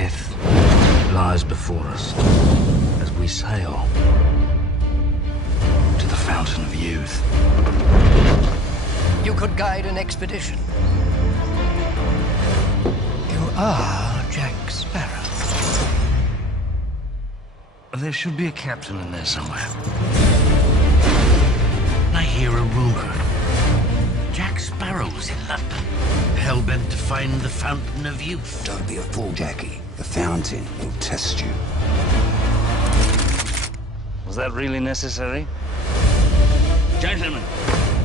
Death lies before us as we sail to the fountain of youth. You could guide an expedition. You are Jack Sparrow. There should be a captain in there somewhere. I hear a rumor. Jack Sparrow's in London, hell-bent to find the fountain of youth. Don't be a fool, Jackie. The fountain will test you. Was that really necessary? Gentlemen,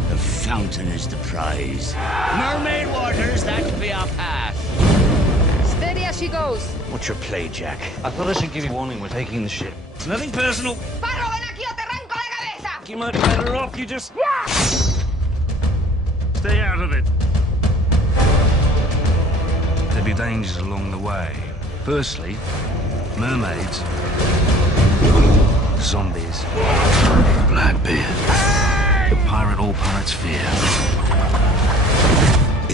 the fountain is the prize. Mermaid waters, that be our path. Steady as she goes. What's your play, Jack? I thought I should give you warning we're taking the ship. It's nothing personal. Sparrow, ven aquí o te arranco la cabeza. You might be better off, you just... Stay out of it. There'll be dangers along the way. Firstly, mermaids, zombies, Blackbeard, the pirate all pirates fear.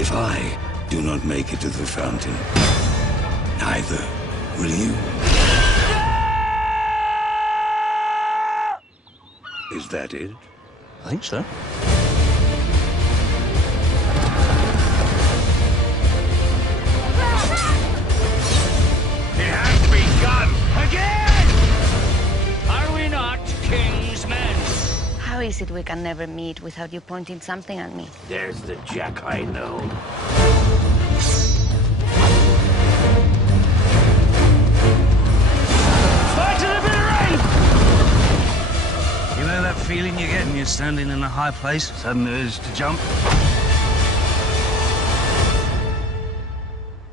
If I do not make it to the fountain, neither will you. Is that it? I think so. It has begun again! Are we not king's men? How is it we can never meet without you pointing something at me? There's the Jack I know. Fight to the bitter end! You know that feeling you get when you're standing in a high place? Sudden urge to jump?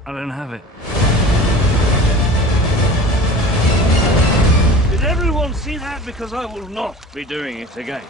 I don't have it. Did everyone see that? Because I will not be doing it again.